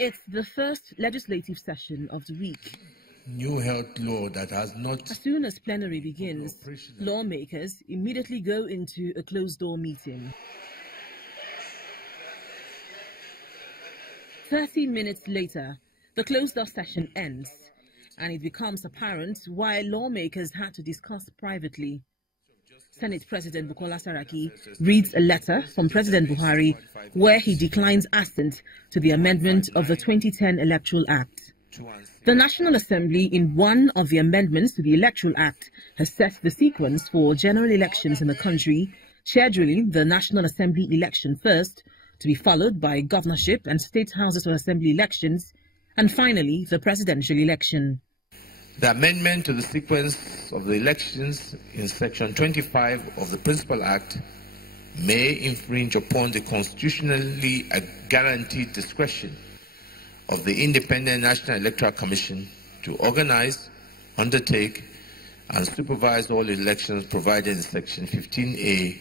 It's the first legislative session of the week. New health law that has not... As soon as plenary begins, lawmakers immediately go into a closed-door meeting. 30 minutes later, the closed-door session ends, and it becomes apparent why lawmakers had to discuss privately. Senate President Bukola Saraki reads a letter from President Buhari where he declines assent to the amendment of the 2010 Electoral Act. The National Assembly, in one of the amendments to the Electoral Act, has set the sequence for general elections in the country, scheduling the National Assembly election first, to be followed by governorship and state houses of assembly elections, and finally the presidential election. The amendment to the sequence of the elections in Section 25 of the Principal Act may infringe upon the constitutionally guaranteed discretion of the Independent National Electoral Commission to organize, undertake, and supervise all elections provided in Section 15A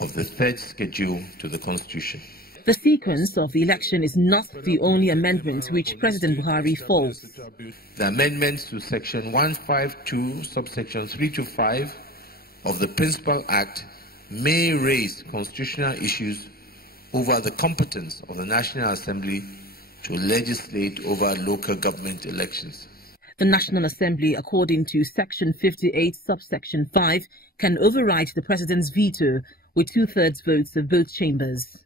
of the third schedule to the Constitution. The sequence of the election is not the only amendment which President Buhari faults. The amendments to Section 152, subsection 3 to 5 of the Principal Act may raise constitutional issues over the competence of the National Assembly to legislate over local government elections. The National Assembly, according to Section 58, subsection 5, can override the President's veto with two-thirds votes of both chambers.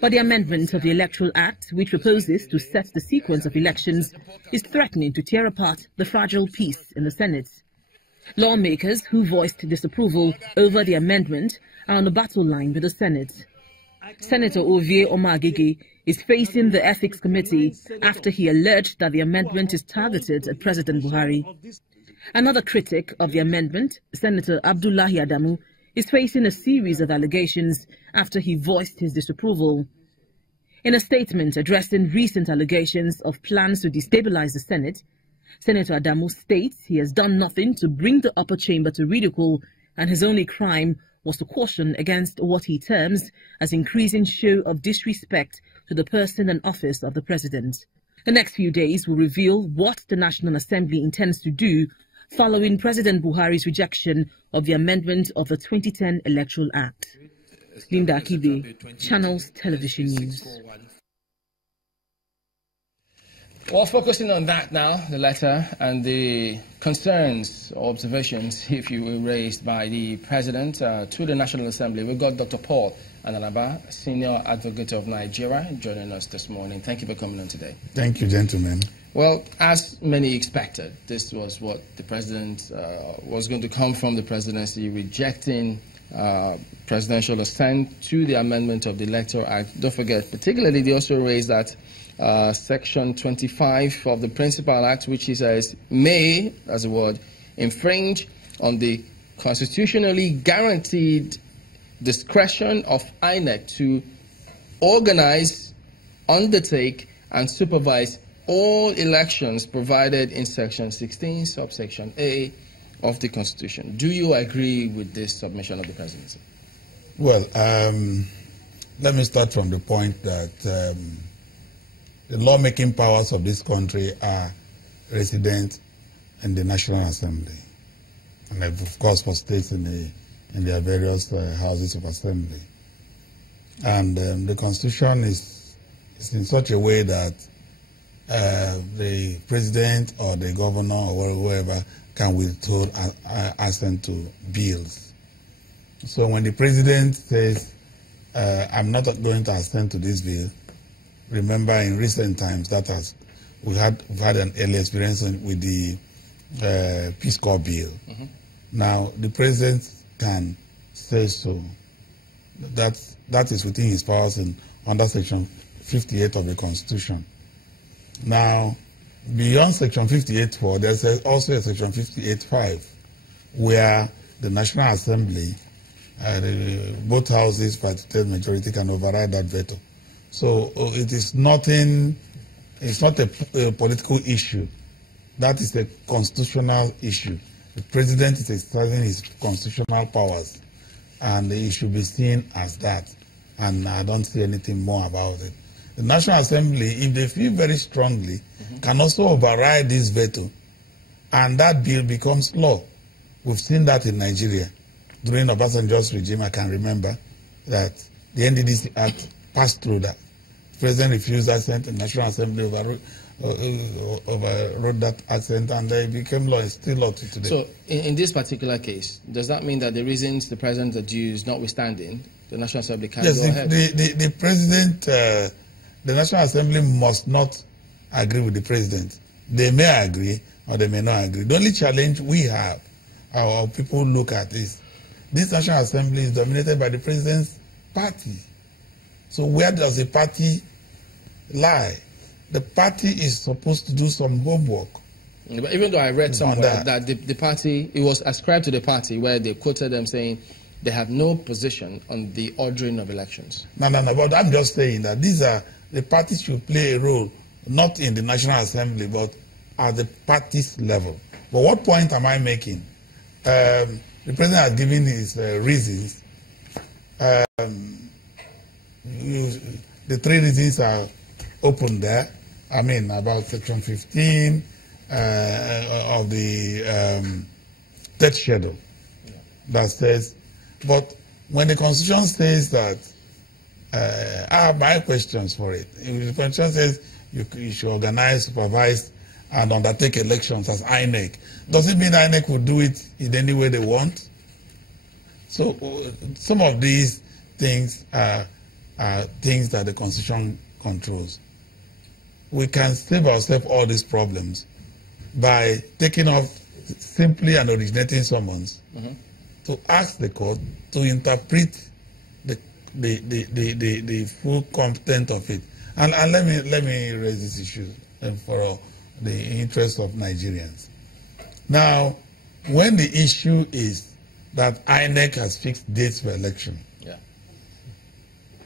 But the amendment of the Electoral Act, which proposes to set the sequence of elections, is threatening to tear apart the fragile peace in the Senate. Lawmakers who voiced disapproval over the amendment are on the battle line with the Senate. Senator Ovie Omagege is facing the Ethics Committee after he alleged that the amendment is targeted at President Buhari. Another critic of the amendment, Senator Abdullahi Adamu, is facing a series of allegations after he voiced his disapproval. In a statement addressing recent allegations of plans to destabilize the Senate, Senator Adamu states he has done nothing to bring the upper chamber to ridicule, and his only crime was to caution against what he terms as increasing show of disrespect to the person and office of the president. The next few days will reveal what the National Assembly intends to do following President Buhari's rejection of the amendment of the 2010 Electoral Act. Linda Akibe, Channels Television News. Well, focusing on that now, the letter and the concerns or observations, if you will, raised by the President to the National Assembly. We've got Dr. Paul Ananaba, Senior Advocate of Nigeria, joining us this morning. Thank you for coming on today. Thank you, gentlemen. Well, as many expected, this was what the President was going to come from the presidency, rejecting presidential assent to the amendment of the Electoral Act. Don't forget, particularly, they also raised that Section 25 of the Principal Act, which says may, as a word, infringe on the constitutionally guaranteed discretion of INEC to organize, undertake, and supervise all elections provided in Section 16, subsection A of the Constitution. Do you agree with this submission of the Presidency? Well, let me start from the point that the lawmaking powers of this country are resident in the National Assembly, and of course for states in their various houses of assembly. And the Constitution is in such a way that the president or the governor or whoever can withhold assent to bills. So when the president says, I'm not going to assent to this bill, remember in recent times we've had an early experience with the Peace Corps bill. Mm-hmm. Now the president can say so. That is within his powers under Section 58 of the Constitution. Now, beyond Section 58.4, there's also a Section 58.5, where the National Assembly, both houses by the majority, can override that veto. So it is nothing. It's not a political issue. That is a constitutional issue. The president is exercising his constitutional powers, and it should be seen as that. And I don't see anything more about it. the National Assembly, if they feel very strongly, can also override this veto, and that bill becomes law. We've seen that in Nigeria. During Obasanjo's regime, I can remember that the NDDC Act passed through that. The President refused assent, the National Assembly overrode that assent, and it became law. It's still law to today. So, in this particular case, does that mean that the reasons the President adduced notwithstanding, the National Assembly can't go ahead? The President, the National Assembly must not agree with the President. They may agree or they may not agree. The only challenge we have, or people look at, is this National Assembly is dominated by the President's party. So where does the party lie? The party is supposed to do some homework. But even though I read somewhere that the party, it was ascribed to the party where they quoted them saying they have no position on the ordering of elections. No, but I'm just saying that the party should play a role, not in the National Assembly, but at the party's level. But what point am I making? The President has given his reasons. The three reasons are open there. I mean, about Section 15 of the third schedule that says, but when the Constitution says that, I have my questions for it. If the Constitution says you should organize, supervise, and undertake elections as INEC, does it mean INEC will do it in any way they want? So some of these things are things that the Constitution controls. We can save ourselves all these problems by taking off simply and originating summons to ask the court to interpret the full content of it. And let me raise this issue for the interest of Nigerians. Now, when the issue is that INEC has fixed dates for election,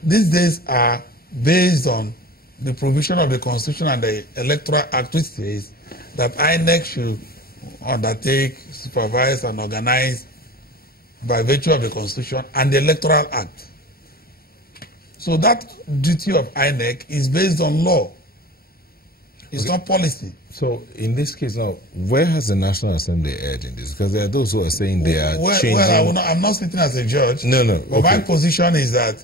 these days are based on the provision of the Constitution and the Electoral Act, which says that INEC should undertake, supervise, and organize by virtue of the Constitution and the Electoral Act. So that duty of INEC is based on law. It's not policy. So in this case now, where has the National Assembly erred in this? Because there are those who are saying they are changing... Well, I'm not sitting as a judge. No. But my position is that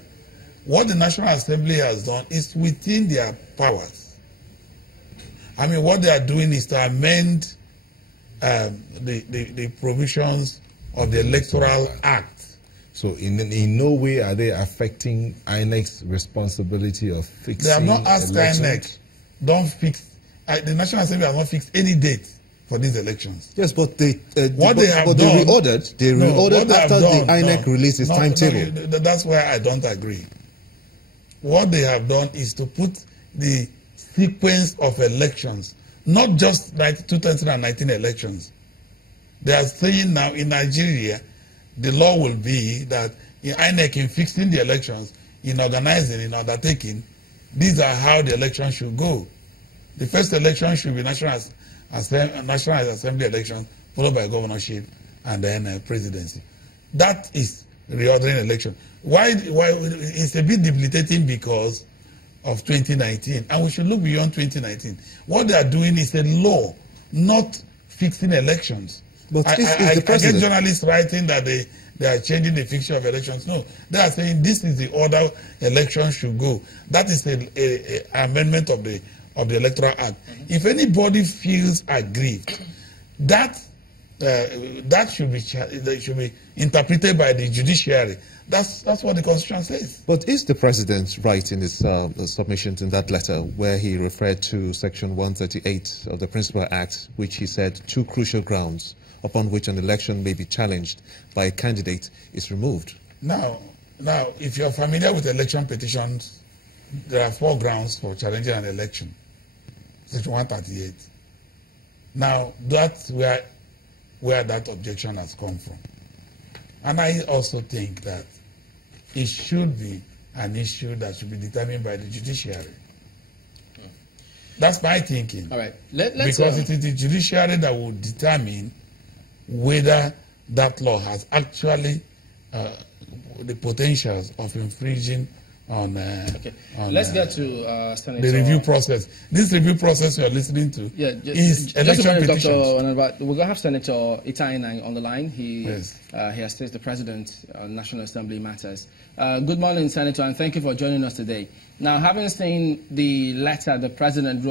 what the National Assembly has done is within their powers. I mean, what they are doing is to amend the provisions of the Electoral Act. So in no way are they affecting INEC's responsibility of fixing They have not asked INEC, don't fix... the National Assembly has not fixed any date for these elections. Yes, but they reordered after the INEC released its timetable. That's where I don't agree. What they have done is to put the sequence of elections, not just like 2019 elections. They are saying now in Nigeria, the law will be that in INEC, in fixing the elections, in organizing, in undertaking, these are how the election should go. The first election should be National Assembly election, followed by governorship, and then presidency. That is reordering election. Why it's a bit debilitating because of 2019, and we should look beyond 2019. What they are doing is a law, not fixing elections. But I get journalists writing that they are changing the fixture of elections. No, they are saying this is the order elections should go. That is an amendment of the Electoral Act. If anybody feels aggrieved, that should be interpreted by the judiciary. That's what the Constitution says. But is the President right in his submissions in that letter where he referred to Section 138 of the Principal Act, which he said two crucial grounds upon which an election may be challenged by a candidate is removed? Now, if you're familiar with election petitions, there are 4 grounds for challenging an election. Section 138. Now, that's where that objection has come from. And I also think that it should be an issue that should be determined by the judiciary. That's my thinking. All right. Because it is the judiciary that will determine whether that law has actually the potentials of infringing on, Okay. on Let's get to Senator. the review process. This review process you are listening to is election petitions. We're going to have Senator Enang on the line. He Yes. He assists the President on National Assembly matters. Good morning, Senator, and thank you for joining us today. Now, having seen the letter the President wrote